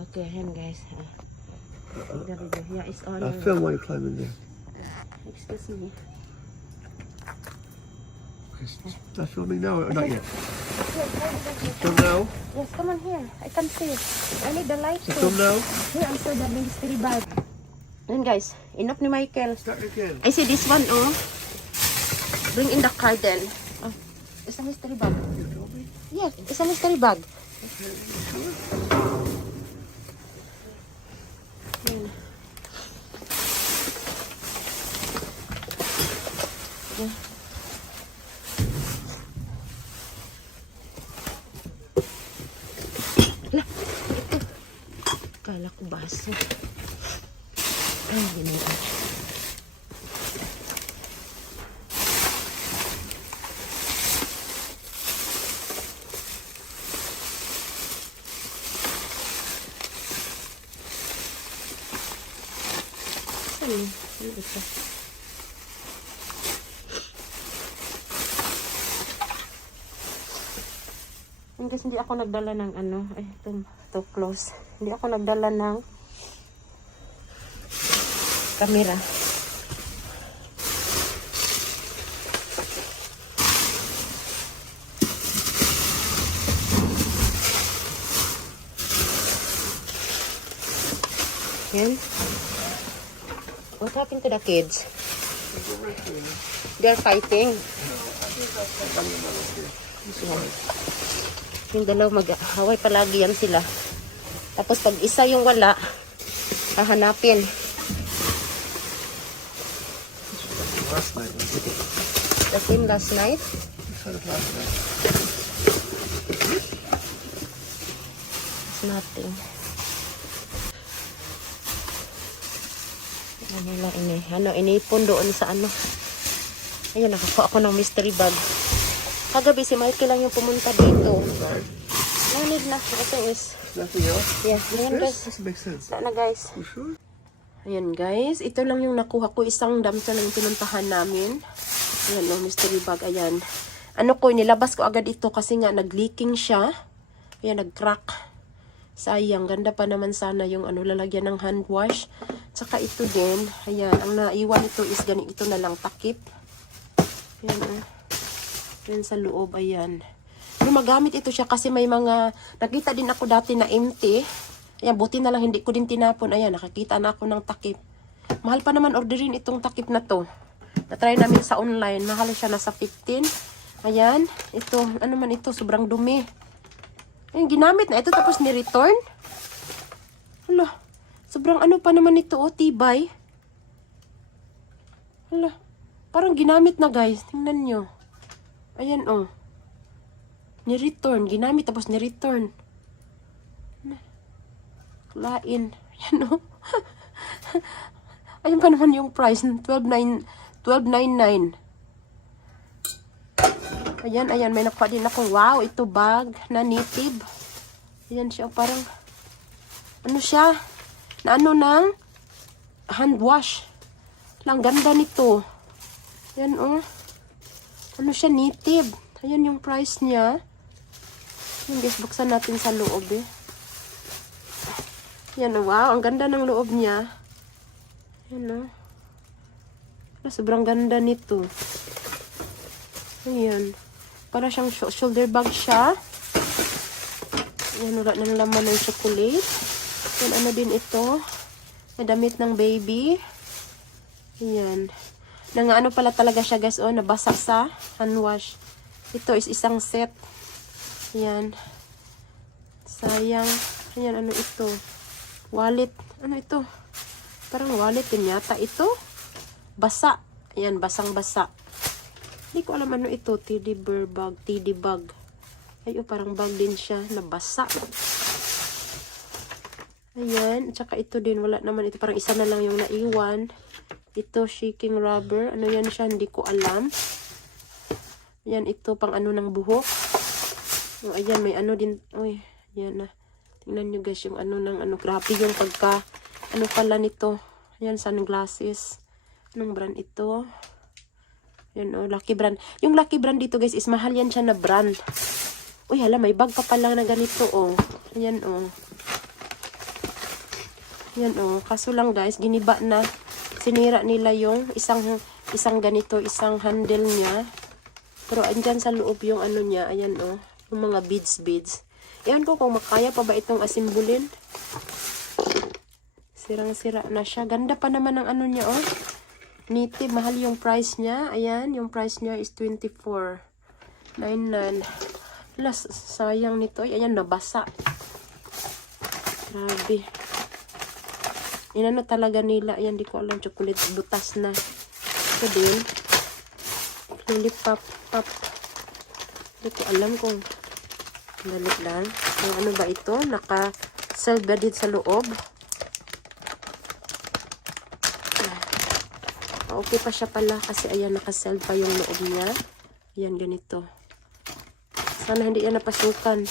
Okay, ayan guys. Ah. There we. Yeah, it's on. Uh, film while you climb in there. Excuse me. Is that filming now or not yet? Film now? Yes, come on here. I can see. It. I need the light too. film now? Here, answer the mystery bag. Ayan guys, enough ni Michael. Start again. I see this one, oh. Bring in the card then. Oh, it's a mystery bag. You told me. Yeah, it's a mystery bag. Ayan. Baso. Ay, ginagawa. Saan yun? Ano ito? Yung guys, hindi ako nagdala ng ano, ay, ito, ito close. Hindi ako nagdala ng camera. Yan. What happened to the kids? They're fighting. Yan. Yung dalaw mag-away palagi yan sila. Tapos pag isa yung wala, hahanapin. Last night was? The same last night. Said it last night. It's nothing. Ano nila ini? Ano, inipon doon sa ano. Ayan, nakakuha ako ng mystery bag. Kagabi si Michael lang yung pumunta dito. No need na. Ito is, Nothing else? yeah, ayan This guys. doesn't make sense. Wala na guys. You sure? Ayan guys, ito lang yung nakuha ko. Isang damsel lang yung pinuntahan namin. Ayan o, mystery bag. Ayan. Ano ko, nilabas ko agad ito kasi nga nag-leaking siya. Ayan, nag-crack. Sayang, ganda pa naman sana yung ano, lalagyan ng hand wash. Tsaka ito din, ayan, ang naiwan ito is ganito ito na lang takip. Ayan o. Ayan sa loob, ayan. Pero magamit ito siya kasi may mga, nakita din ako dati na empty. Ayan, buti na lang hindi ko din tinapon. Ayan, nakakita na ako ng takip. Mahal pa naman orderin itong takip na to. Na-try namin sa online. Mahal siya, nasa 15. Ayan, ito, ano man ito, sobrang dumi. Ayan, ginamit na ito tapos ni-return. Hala, sobrang ano pa naman ito, oh, tibay. Hala, parang ginamit na guys. Tingnan nyo. Ayan, oh. Ni-return, ginamit tapos ni-return. Lain. Yan o. Ayun pa naman yung price. 12.9 12.99. Ayan, ayan. May nakuha din ako. Wow, ito bag na native. Ayan siya. Parang, ano siya? Na ano ng hand wash. Lang ganda nito. Ayan oh. Ano siya? Native. Ayan yung price niya. Ayan guys, buksan natin sa loob eh. Yan, wow. Ang ganda ng loob niya. Yan, oh. Ah, Sobrang ganda nito. Ayan. Para siyang sho- shoulder bag siya. Yan, wala ng laman ng chocolate. Yan, ano din ito. May damit ng baby. Ayan. Nang ano pala talaga siya, guys, oh, nabasa sa hand wash. Ito is isang set. Ayan. Sayang. Ayan, ano ito? Wallet. Ano ito? Parang wallet din yata ito. Basa. Ayan, basang-basa. Hindi ko alam ano ito. TD bear bag. TD bag. Ay, oh, parang bag din siya na basa. Ayan. At saka ito din. Wala naman ito. Parang isa na lang yung naiwan. Ito, shaking rubber. Ano yan siya? Hindi ko alam. Ayan, ito pang ano ng buhok. Oh, ayan, may ano din. Uy, ayan na. Tingnan nyo guys, yung ano ng ano. Grabe yung pagka, ano pala nito. Ayan, sunglasses. Anong brand ito? Ayan, oh, Lucky Brand. Yung Lucky Brand dito guys, is mahal yan siya na brand. Uy, hala, may bag pa pala na ganito, oh. Ayan, oh. Yan oh. Kaso lang guys, giniba na. Sinira nila yung isang isang ganito, isang handle niya. Pero andyan sa loob yung ano niya. Ayan oh. Yung mga beads beads. Ewan ko kung makaya pa ba itong asimbulin. Sirang-sira na siya. Ganda pa naman ang ano niya oh. Niti, mahal yung price niya. Ayan, yung price niya is 24. 99. Las, sayang nito. Ayan, nabasa. Grabe. Inano talaga nila. Ayan, di ko alam. Chocolate butas na. Ito din. Lollipop. Pop. Di ko alam kung Dali lang. Yung ano ba ito? Naka-sell ba din sa loob? Ah, Okay pa siya pala kasi ayan naka-sell pa yung loob niya. Ayan ganito. Sana hindi yan napasukan.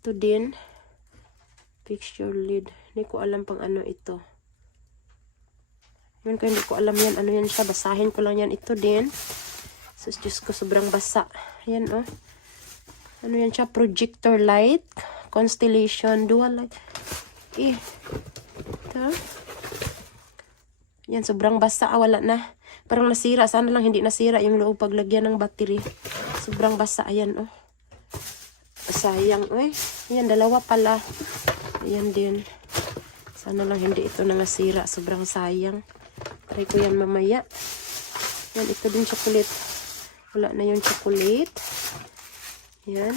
Ito din. Picture lid. Hindi ko alam pang ano ito. Yun ko, hindi ko alam yan. Ano yan siya. Basahin ko lang yan. Ito din. So, Diyos ko, sobrang basa. Ayan, oh. Ano yan siya? Projector light. Constellation. Dual light. Eh. Ito. Yan, sobrang basa. Ah, wala na. Parang nasira. Sana lang hindi nasira yung loob paglagyan ng battery. Sobrang basa. Ayan, oh. Sayang, eh. Ayan, dalawa pala. Ayan din. Sana lang hindi ito na nasira. Sobrang sayang. Try ko yan mamaya. Yan, ito din chocolate. Wala na yung chocolate. Yan.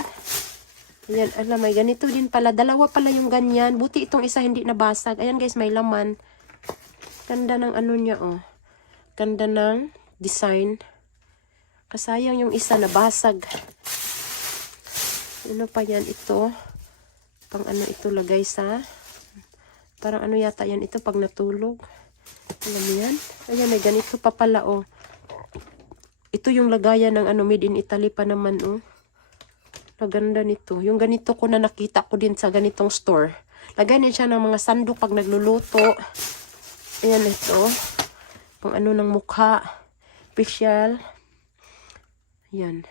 Ayan, alam, may ganito din pala. Dalawa pala yung ganyan. Buti itong isa hindi nabasag. Ayan guys, may laman. Ganda ng ano niya, oh. Ganda ng design. Kasayang yung isa nabasag. Ano pa yan ito? Pang ano ito lagay sa? Parang ano yata yan ito pag natulog. Alam mo yan? Ayan, may ganito pa pala, oh. Ito yung lagayan ng ano, made in Italy pa naman, oh. Maganda nito. Yung ganito ko na nakita ko din sa ganitong store. Lagyan din siya ng mga sandok pag nagluluto. Ayan ito. Pang ano ng mukha. Facial. Ayan.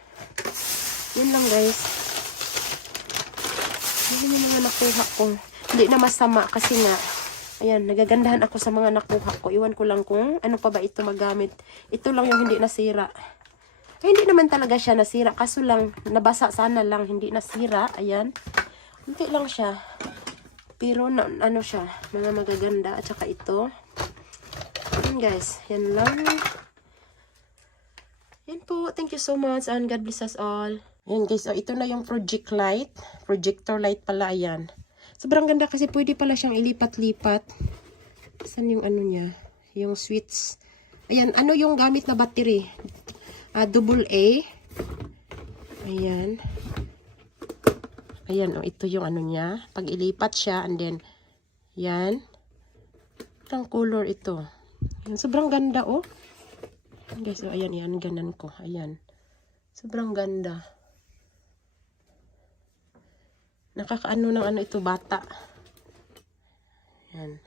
Yan lang guys. Yan yung mga nakuha ko. Hindi na masama kasi nga, ayan, nagagandahan ako sa mga nakuha ko. Iwan ko lang kung ano pa ba ito magamit. Ito lang yung hindi nasira. Ay, hindi naman talaga siya nasira. Kaso lang, nabasa sana lang, hindi nasira. Ayan. Hindi lang siya. Pero, na, ano siya, mga magaganda. At saka ito. Yan guys, yan lang. Yan po. Thank you so much and God bless us all. Yan guys, oh, ito na yung project light. Projector light pala, ayan. Sobrang ganda kasi pwede pala siyang ilipat-lipat. Saan yung ano niya? Yung switch. Ayan, ano yung gamit na battery? Ah, double A. Ayan. Ayan, oh, ito yung ano niya. Pag ilipat siya, and then, yan. Ang color ito. Ayan, sobrang ganda, oh. Guys, oh, ayan, yan, ganan ko. Ayan. Sobrang ganda. Nakakaano ng ano ito, bata. Yan.